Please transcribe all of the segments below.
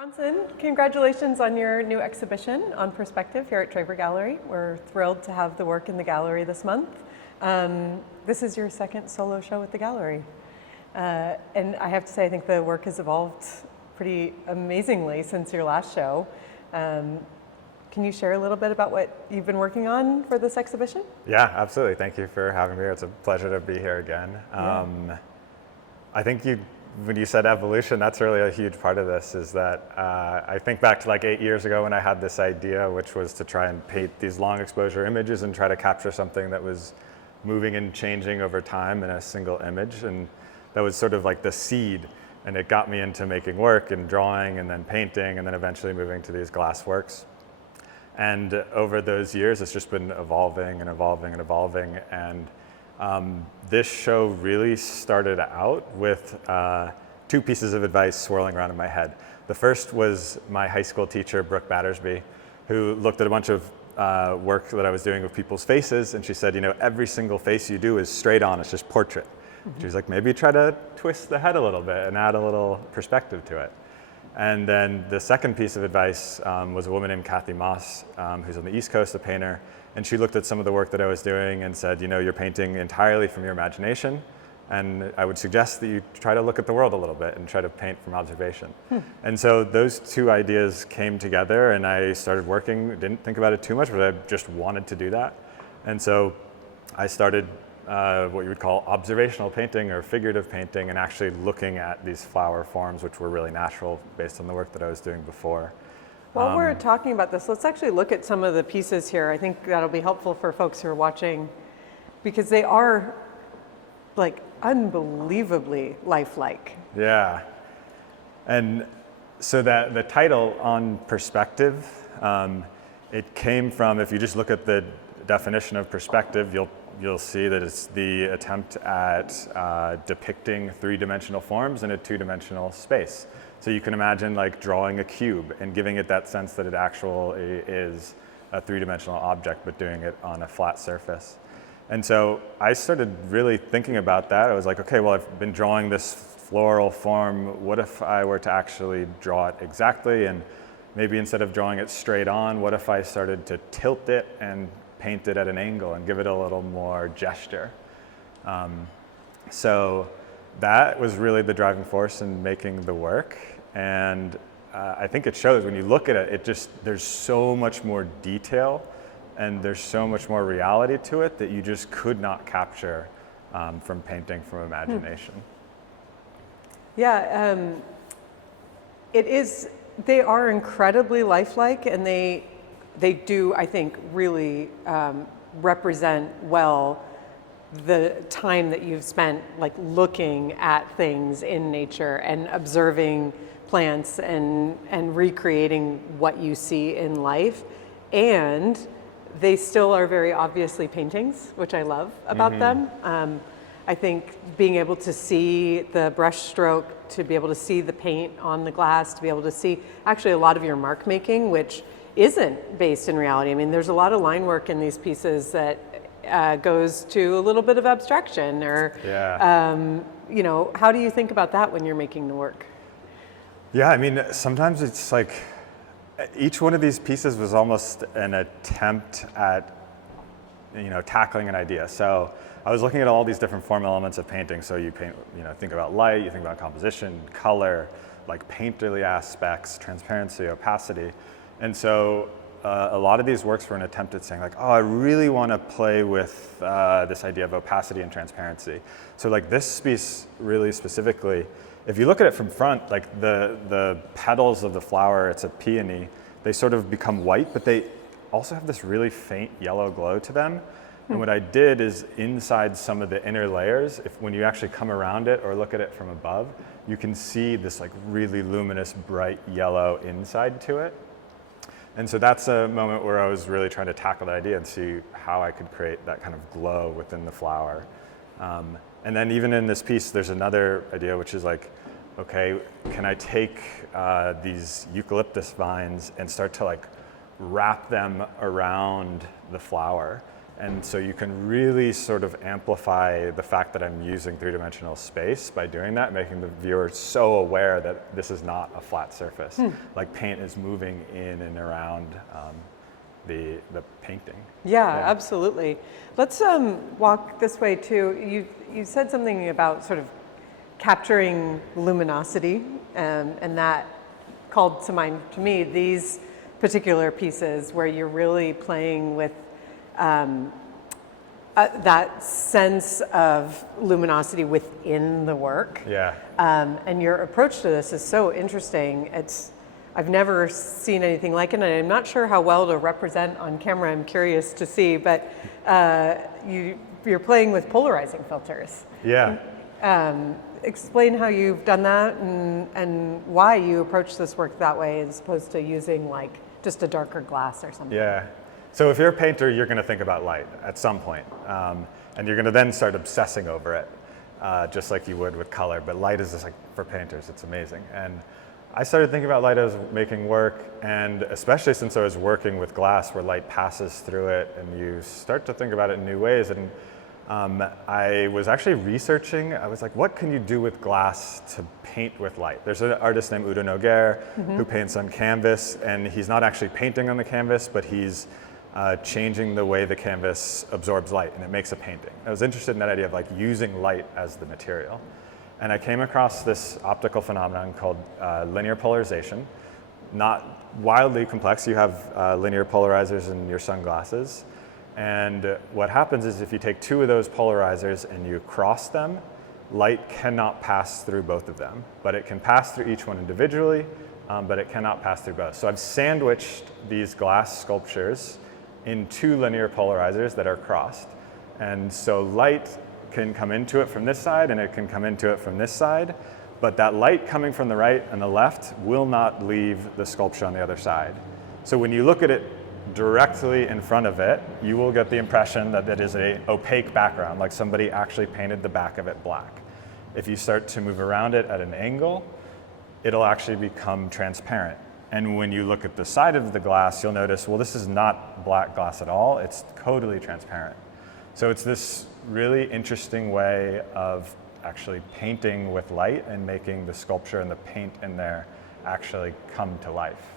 Bronson, congratulations on your new exhibition on perspective here at Traver Gallery. We're thrilled to have the work in the gallery this month. This is your second solo show at the gallery. And I have to say, I think the work has evolved pretty amazingly since your last show. Can you share a little bit about what you've been working on for this exhibition? Yeah, absolutely. Thank you for having me. It's a pleasure to be here again. I think when you said evolution, that's really a huge part of this, is that I think back to like 8 years ago when I had this idea, which was to try and paint these long exposure images and try to capture something that was moving and changing over time in a single image. And that was sort of like the seed. And it got me into making work and drawing and then painting and then eventually moving to these glass works. And over those years, it's just been evolving and evolving and evolving. And this show really started out with two pieces of advice swirling around in my head. The first was my high school teacher, Brooke Battersby, who looked at a bunch of work that I was doing with people's faces, and she said, you know, every single face you do is straight on, it's just portrait. She was like, maybe try to twist the head a little bit and add a little perspective to it. And then the second piece of advice was a woman named Kathy Moss, who's on the East Coast, a painter. And she looked at some of the work that I was doing and said, you know, you're painting entirely from your imagination. And I would suggest that you try to look at the world a little bit and try to paint from observation. And so those two ideas came together and I started working, didn't think about it too much, but I just wanted to do that. And so I started what you would call observational painting or figurative painting, and actually looking at these flower forms, which were really natural based on the work that I was doing before. While we're talking about this, let's actually look at some of the pieces here. I think that'll be helpful for folks who are watching, because they are like unbelievably lifelike. Yeah. And so that the title On Perspective, it came from, if you just look at the definition of perspective, you'll see that it's the attempt at depicting three-dimensional forms in a two-dimensional space. So you can imagine like drawing a cube and giving it that sense that it actually is a three-dimensional object, but doing it on a flat surface. And so I started really thinking about that. I was like, okay, well, I've been drawing this floral form. What if I were to actually draw it exactly? And maybe instead of drawing it straight on, what if I started to tilt it and paint it at an angle and give it a little more gesture? So that was really the driving force in making the work. And I think it shows when you look at it, there's so much more detail and there's so much more reality to it that you just could not capture from painting from imagination. Yeah, they are incredibly lifelike, and they do, I think, really represent well the time that you've spent like looking at things in nature and observing plants and recreating what you see in life. And they still are very obviously paintings, which I love about them. I think being able to see the brush stroke, to be able to see the paint on the glass, to be able to see actually a lot of your mark making, which isn't based in reality. I mean, there's a lot of line work in these pieces that goes to a little bit of abstraction, or, you know, how do you think about that when you're making the work? Yeah, I mean, sometimes it's like, each one of these pieces was almost an attempt at, you know, tackling an idea. So I was looking at all these different form elements of painting. So you paint, you know, think about light, you think about composition, color, like painterly aspects, transparency, opacity. And so a lot of these works were an attempt at saying like, oh, I really want to play with this idea of opacity and transparency. So like this piece really specifically, if you look at it from front, like the petals of the flower, it's a peony, they sort of become white, but they also have this really faint yellow glow to them. And what I did is inside some of the inner layers, when you actually come around it or look at it from above, you can see this like really luminous, bright yellow inside to it. And so that's a moment where I was really trying to tackle that idea and see how I could create that kind of glow within the flower. And then even in this piece, there's another idea, which is like, okay, can I take these eucalyptus vines and start to like wrap them around the flower? And so you can really sort of amplify the fact that I'm using three-dimensional space by doing that, making the viewer so aware that this is not a flat surface. Like paint is moving in and around the painting. Yeah, absolutely. Let's walk this way too. You said something about sort of capturing luminosity, and that called to mind to me these particular pieces where you're really playing with that sense of luminosity within the work. Yeah. And your approach to this is so interesting. I've never seen anything like it, and I'm not sure how well to represent on camera. I'm curious to see, but you're playing with polarizing filters. Yeah. Explain how you've done that and why you approach this work that way as opposed to using like just a darker glass or something. Yeah. So if you're a painter, you're going to think about light at some point, and you're going to then start obsessing over it, just like you would with color. But light is just like, for painters, it's amazing. And I started thinking about light as making work, and especially since I was working with glass where light passes through it, and you start to think about it in new ways. And I was actually researching, I was like, what can you do with glass to paint with light? There's an artist named Udo Noguer who paints on canvas, and he's not actually painting on the canvas, but he's changing the way the canvas absorbs light, and it makes a painting. I was interested in that idea of like using light as the material. And I came across this optical phenomenon called linear polarization. Not wildly complex. You have linear polarizers in your sunglasses. And what happens is if you take two of those polarizers and you cross them, light cannot pass through both of them. But it can pass through each one individually, but it cannot pass through both. So I've sandwiched these glass sculptures in two linear polarizers that are crossed. And so light can come into it from this side and it can come into it from this side, but that light coming from the right and the left will not leave the sculpture on the other side. So when you look at it directly in front of it, you will get the impression that it is an opaque background, like somebody actually painted the back of it black. If you start to move around it at an angle, it'll actually become transparent. And when you look at the side of the glass, you'll notice, well, this is not black glass at all, it's totally transparent. So it's this really interesting way of actually painting with light and making the sculpture and the paint in there actually come to life.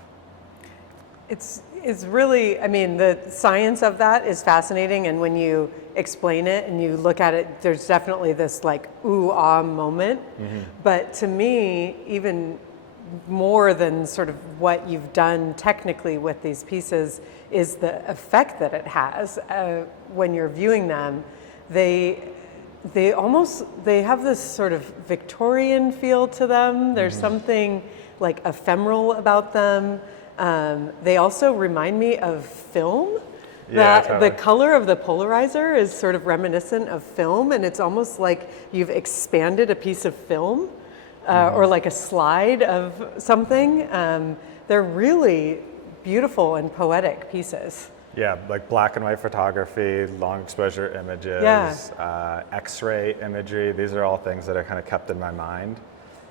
It's really, I mean, the science of that is fascinating, and when you explain it and you look at it, there's definitely this like ooh, ah moment. But to me, even more than sort of what you've done technically with these pieces is the effect that it has when you're viewing them. They have this sort of Victorian feel to them. There's something like ephemeral about them. They also remind me of film. Totally. The color of the polarizer is sort of reminiscent of film, and it's almost like you've expanded a piece of film or like a slide of something. They're really beautiful and poetic pieces. Yeah, like black and white photography, long exposure images, X-ray imagery. These are all things that are kind of kept in my mind.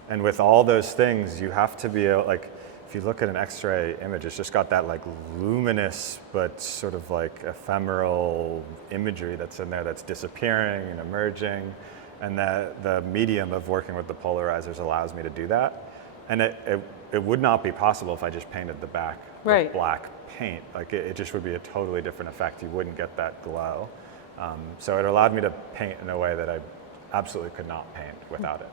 And with all those things, you have to be able, like, if you look at an X-ray image, it's just got that like luminous, but sort of like ephemeral imagery that's in there that's disappearing and emerging. And the medium of working with the polarizers allows me to do that. And it would not be possible if I just painted the back with black paint. Like it just would be a totally different effect. You wouldn't get that glow. So it allowed me to paint in a way that I absolutely could not paint without it.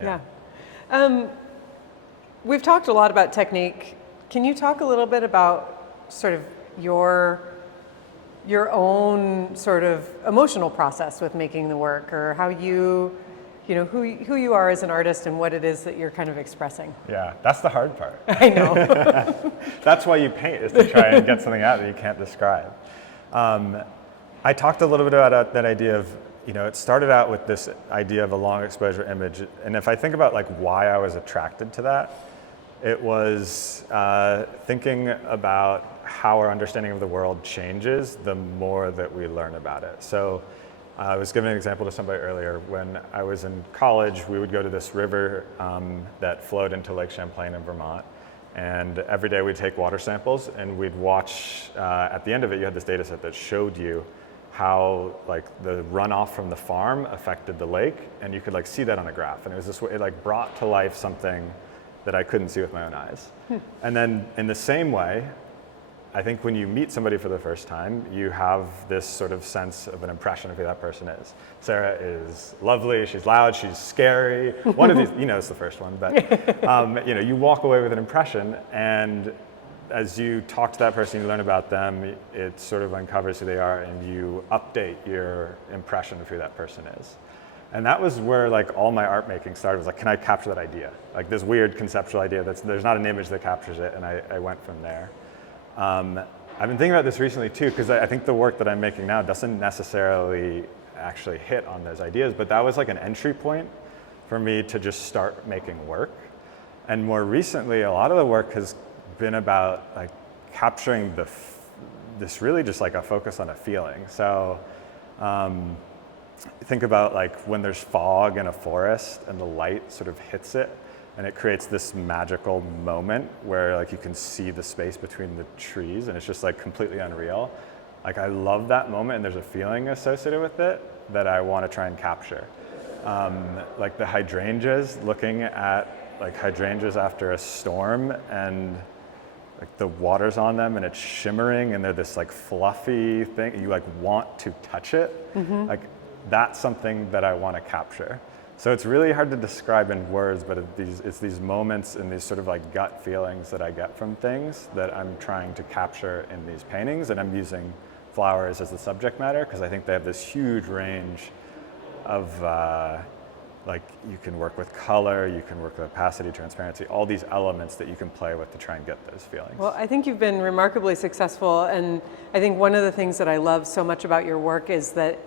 Yeah. We've talked a lot about technique. Can you talk a little bit about sort of your own sort of emotional process with making the work, or how you know, who you are as an artist and what it is that you're kind of expressing? Yeah, that's the hard part. I know. That's why you paint, is to try and get something out that you can't describe. I talked a little bit about that idea of, you know, it started out with this idea of a long exposure image. And if I think about like why I was attracted to that, it was thinking about how our understanding of the world changes the more that we learn about it. So I was giving an example to somebody earlier. When I was in college, we would go to this river that flowed into Lake Champlain in Vermont. And every day we'd take water samples and we'd watch, at the end of it, you had this data set that showed you how like the runoff from the farm affected the lake, and you could like see that on a graph. And it was this way, it like brought to life something that I couldn't see with my own eyes. And then in the same way, I think when you meet somebody for the first time, you have this sort of sense of an impression of who that person is. Sarah is lovely, she's loud, she's scary. One of these, you know, it's the first one, but you know, you walk away with an impression, and as you talk to that person, you learn about them, it sort of uncovers who they are, and you update your impression of who that person is. And that was where like all my art making started. Was like, can I capture that idea? Like this weird conceptual idea there's not an image that captures it, and I went from there. I've been thinking about this recently too, because I think the work that I'm making now doesn't necessarily actually hit on those ideas, but that was like an entry point for me to just start making work. And more recently, a lot of the work has been about like capturing this really just like a focus on a feeling. So think about like when there's fog in a forest and the light sort of hits it, and it creates this magical moment where like you can see the space between the trees, and it's just like completely unreal. Like I love that moment, and there's a feeling associated with it that I want to try and capture. Like the hydrangeas, looking at like hydrangeas after a storm, and like the water's on them and it's shimmering, and they're this like fluffy thing, you like want to touch it. Like that's something that I want to capture. So it's really hard to describe in words, but it's these moments and these sort of like gut feelings that I get from things that I'm trying to capture in these paintings, and I'm using flowers as the subject matter because I think they have this huge range of like you can work with color, you can work with opacity, transparency, all these elements that you can play with to try and get those feelings. Well, I think you've been remarkably successful, and I think one of the things that I love so much about your work is that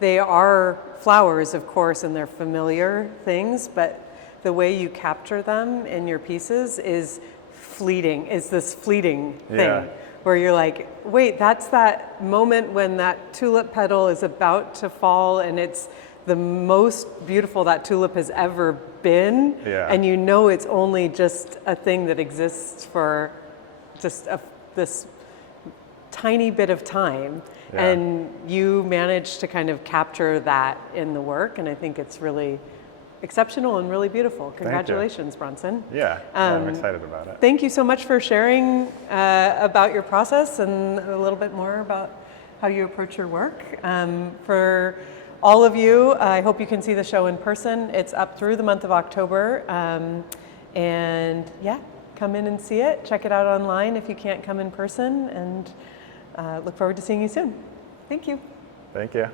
they are flowers, of course, and they're familiar things, but the way you capture them in your pieces is fleeting, is this fleeting thing where you're like, wait, that's that moment when that tulip petal is about to fall, and it's the most beautiful that tulip has ever been, and you know it's only just a thing that exists for just this tiny bit of time. And you managed to kind of capture that in the work, and I think it's really exceptional and really beautiful. Congratulations, Bronson. I'm excited about it. Thank you so much for sharing about your process and a little bit more about how you approach your work. For all of you, I hope you can see the show in person. It's up through the month of October, and come in and see it. Check it out online if you can't come in person, and look forward to seeing you soon. Thank you. Thank you.